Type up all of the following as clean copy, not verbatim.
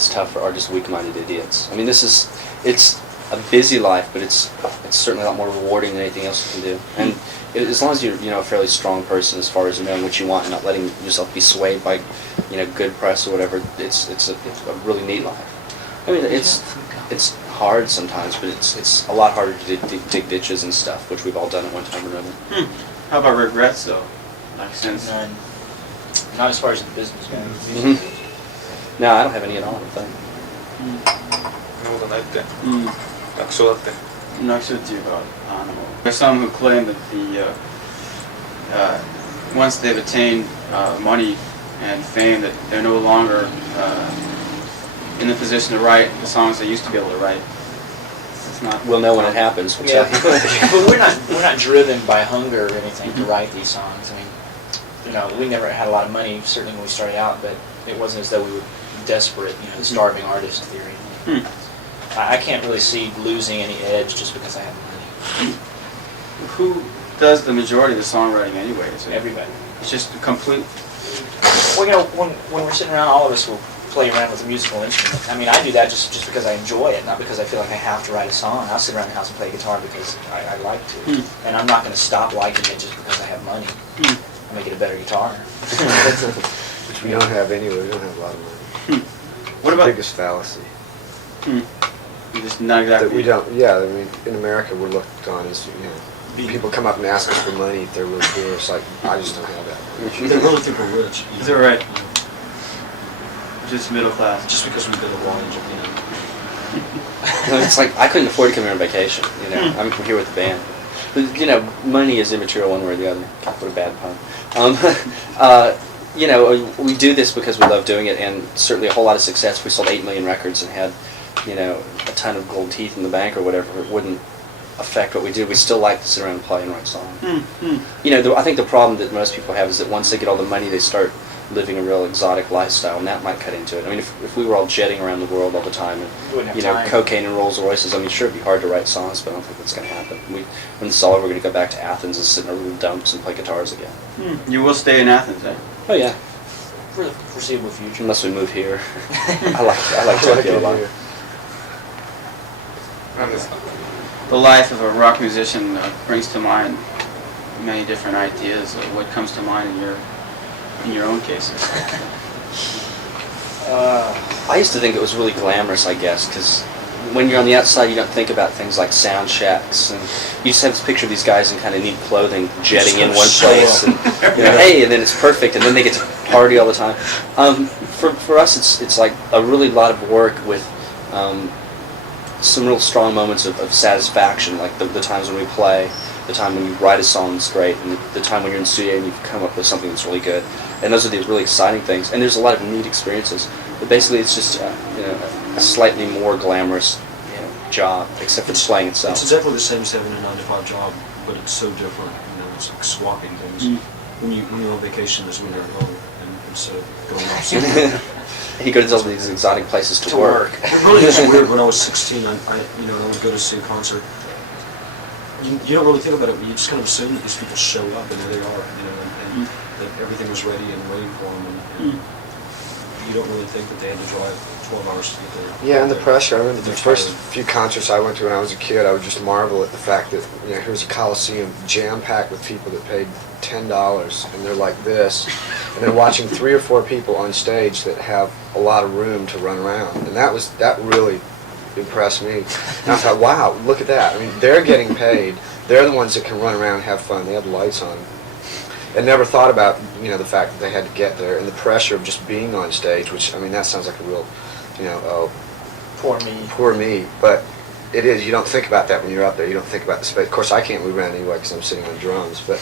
it's tough for just weak-minded idiots. I mean, it's a busy life, but it's certainly a lot more rewarding than anything else you can do. And as long as you're a fairly strong person as far as knowing what you want and not letting yourself be swayed by good press or whatever, it's a really neat life. I mean, it's hard sometimes, but it's a lot harder to dig ditches and stuff, which we've all done at one time or another. How about regrets though? Like since None. Not as far as the business goes. No, I don't have any at all, I think. そんなことないって。楽勝だって。楽勝っていうか、there's some who claim that once they've attained money and fame, that they're no longer in the position to write the songs they used to be able to write. It's not. We'll know when it happens. Yeah, but we're not driven by hunger or anything to write these songs. I mean, we never had a lot of money, certainly when we started out, but it wasn't as though we were desperate, the starving artist theory. I can't really see losing any edge just because I have money. Who does the majority of the songwriting anyway? Everybody. It's just a complete. Well, when we're sitting around, all of us will play around with a musical instrument. I mean, I do that just because I enjoy it, not because I feel like I have to write a song. I'll sit around the house and play guitar because I like to. And I'm not going to stop liking it just because I have money. I'll make it a better guitar. Which we don't have anyway. We don't have a lot of money. What about the biggest fallacy? Just not exactly. That we don't. Yeah, I mean, in America, we're looked on as people come up and ask us for money if they're really poor. It's like I just don't have that. They really think we're rich. Is that right? Just middle class. Just because we've been away, It's like I couldn't afford to come here on vacation. I'm here with the band. But money is immaterial one way or the other. What a bad pun. We do this because we love doing it, and certainly a whole lot of success. We sold 8 million records and had, a ton of gold teeth in the bank or whatever. It wouldn't affect what we do. We still like to sit around and play and write songs. I think the problem that most people have is that once they get all the money, they start living a real exotic lifestyle, and that might cut into it. I mean, if we were all jetting around the world all the time and cocaine and Rolls Royces, I mean, sure, it'd be hard to write songs, but I don't think that's going to happen. When it's all over, we're going to go back to Athens and sit in our little dumps and play guitars again. You will stay in Athens, eh? Oh yeah. For the foreseeable future. Unless we move here. I like Tokyo a lot. The life of a rock musician brings to mind many different ideas. What comes to mind in your own cases? I used to think it was really glamorous, I guess, because when you're on the outside, you don't think about things like sound checks, and you just have this picture of these guys in kind of neat clothing jetting in one place, and hey, and then it's perfect, and then they get to party all the time. For us, it's like a really lot of work with some real strong moments of satisfaction, like the times when we play, the time when you write a song that's great, and the time when you're in the studio and you've come up with something that's really good. And those are these really exciting things. And there's a lot of neat experiences. But basically, it's just a slightly more glamorous job, except for the playing itself. It's exactly the same as having a 9-to-5 job, but it's so different. It's like swapping things. When you're on vacation is when you're at home, and instead of going off somewhere. He goes to all these exotic places to work. It really is weird. When I was 16, I would go to see a concert. You don't really think about it, but you just kind of assume that these people show up and there they are, and that everything was ready and waiting for them, and you don't really think that they had to drive 12 hours to get there. Yeah, and the pressure. I remember the first few concerts I went to when I was a kid, I would just marvel at the fact that, here's a Coliseum jam-packed with people that paid $10, and they're like this, and they're watching 3 or 4 people on stage that have a lot of room to run around, and that really impressed me. And I thought, wow, look at that. I mean, they're getting paid. They're the ones that can run around and have fun. They have lights on. And never thought about, the fact that they had to get there and the pressure of just being on stage, which, I mean, that sounds like a real, Poor me. But it is. You don't think about that when you're up there. You don't think about the space. Of course, I can't move around anyway because I'm sitting on drums. But,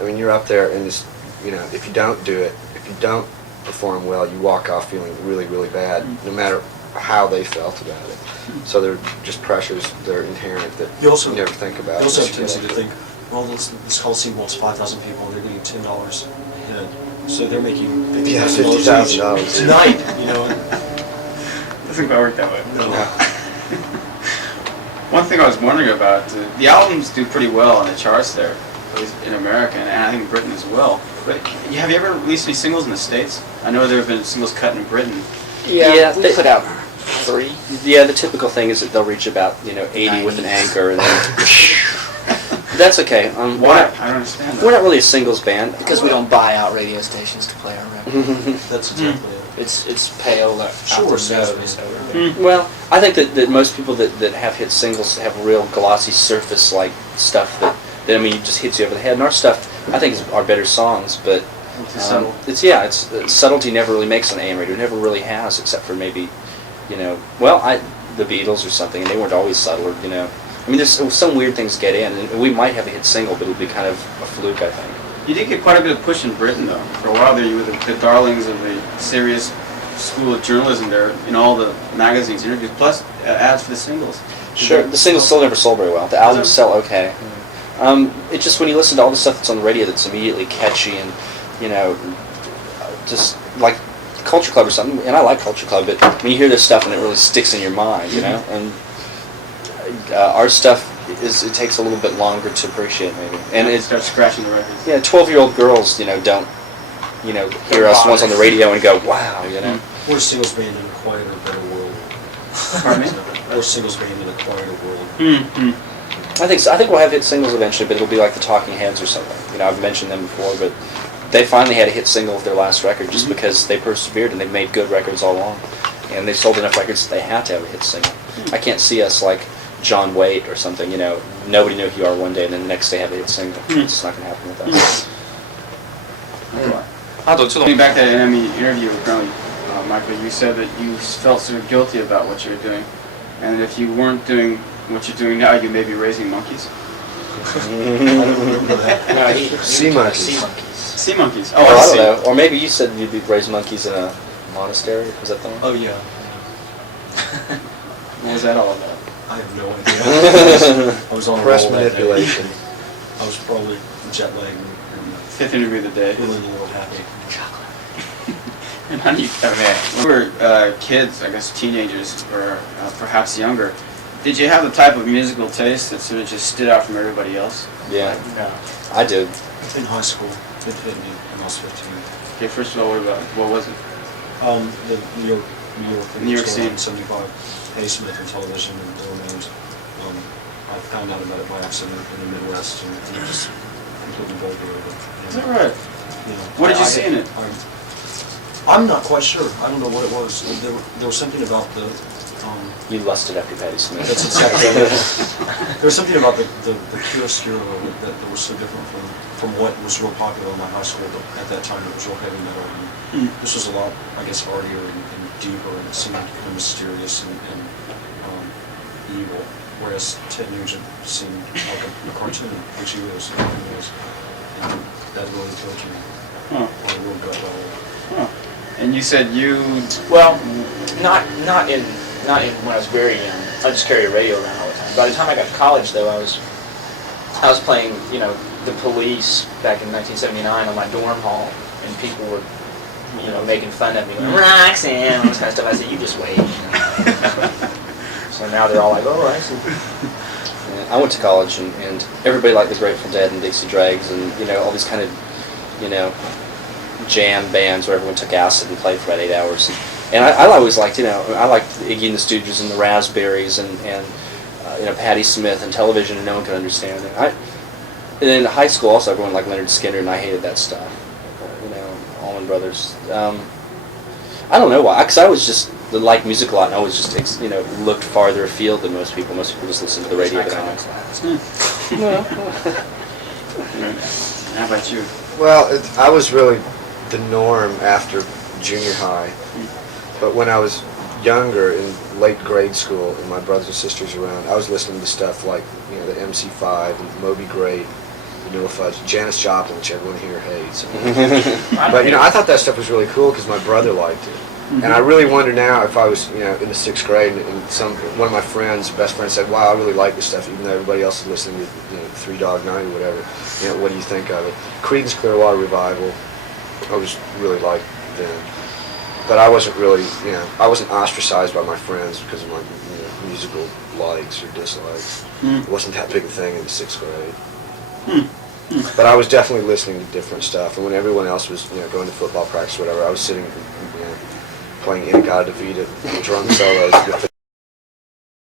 I mean, you're up there and this, if you don't do it, if you don't perform well, you walk off feeling really, really bad, no matter how they felt about it. So they're just pressures that are inherent that you never think about. You also have a tendency to think, well, this Coliseum wants 5,000 people and they're getting $10 a head. So they're making $50,000 tonight, Doesn't quite work that way. No. One thing I was wondering about, the albums do pretty well on the charts there, at least in America, and I think Britain as well. But have you ever released any singles in the States? I know there have been singles cut in Britain. Yeah, we they- put out 3. Yeah, the typical thing is that they'll reach about 80 with an 90s. anchor, and then that's okay. Why? I don't understand that. We're not really a singles band Because we don't buy out radio stations to play our record. That's exactly it. It's pale out Sure, the sounds nose. good. Well, I think that most people that have hit singles have real glossy surface like stuff that I mean just hits you over the head. And our stuff I think are better songs, but Subtle. it's subtlety never really makes an AM radio. It never really has, except for maybe the Beatles or something, and they weren't always subtle. Or, I mean, there's some weird things get in, and we might have a hit single, but it'll be kind of a fluke, I think. You did get quite a bit of push in Britain, though. For a while there, you were the darlings of the serious school of journalism there in all the magazines, interviews, plus ads for the singles. Sure, the singles still never sold very well. The albums sell okay. It's just when you listen to all the stuff that's on the radio that's immediately catchy and, just like Culture Club or something, and I like Culture Club, but when you hear this stuff and it really sticks in your mind, and our stuff it takes a little bit longer to appreciate maybe. And it it's starts scratching the records. 12-year-old girls, don't, hear us once on the radio and go, wow, We're a singles band in a quieter, better world. Pardon me? We're a singles band in a quieter world. I think so. I think we'll have hit singles eventually, but it'll be like the Talking Heads or something. I've mentioned them before, but they finally had a hit single of their last record just because they persevered and they made good records all along. And they sold enough records that they had to have a hit single. I can't see us like John Waite or something, nobody knew who you are one day and then the next day have a hit single. It's just not going to happen with us. あとちょっと Getting back to that enemy interview with Growing, Michael, you said that you felt sort of guilty about what you were doing, and if you weren't doing what you're doing now, you may be raising monkeys. No, Sea monkeys. Sea monkeys. Sea monkeys. Oh, Oh, I I don't see. know. Or maybe you said you'd raise monkeys in a monastery. Was that the one? Oh yeah. What was that all about? I have no idea. I was on a Press roll that day. manipulation. I was probably jet lagged and Fifth interview of the day. feeling a little happy. And how do you, when we were kids, I guess teenagers, or perhaps younger, did you have the type of musical taste that sort of just stood out from everybody else? Yeah, No. I did. In high school, it hit me when I was 15. Okay, first of all, what was it? The New York thing New York was going on scene. in 75, Hay Smith and television and their names. I found out about it by accident in the Midwest and it just completely bowled me over. Is that right? What did you see in it? I'm not quite sure. I don't know what it was. There was something about the. You lusted after Patti Smith. That's exactly it. There was something about the chiaroscuro that was so different from what was real popular in my high school, but at that time it was real heavy metal. And this was a lot, I guess, artier and deeper, and it seemed kind of mysterious and evil. Whereas Ted Nugent seemed like a cartoon, which he was. And that really killed me. Huh. On a real gut level. Huh. And you said you... Well, not in when I was very young. I just carried a radio around all the time. By the time I got to college, though, I was playing, the Police back in 1979 on my dorm hall, and people were, making fun of me, going, Roxanne, all this kind of stuff. I said, you just wait. So now they're all like, oh, I see. Yeah, I went to college and everybody liked the Grateful Dead and Dixie Dregs and all these kind of jam bands where everyone took acid and played for about 8 hours. And I always liked I liked Iggy and the Stooges and the Raspberries and Patti Smith and television, and no one could understand it. And in high school also everyone liked Leonard Skinner, and I hated that stuff. Allman Brothers. I don't know why, because I was just liked music a lot, and I was just looked farther afield than most people. Most people just listen to the radio. How about you? Well, I was really the norm after junior high. But when I was younger, in late grade school, and my brothers and sisters around, I was listening to stuff like, the MC5 and Moby Grape, Vanilla Fudge, Janis Joplin, which everyone here hates. But, I thought that stuff was really cool because my brother liked it. And I really wonder now if I was, in the 6th grade, and one of my best friends said, wow, I really like this stuff, even though everybody else is listening to, Three Dog Night or whatever. What do you think of it? Creedence Clearwater Revival, I was really like then. But I wasn't really, I wasn't ostracized by my friends because of my musical likes or dislikes. It wasn't that big a thing in the 6th grade. But I was definitely listening to different stuff. And when everyone else was, going to football practice or whatever, I was sitting, playing Inagata Vita drum solos with the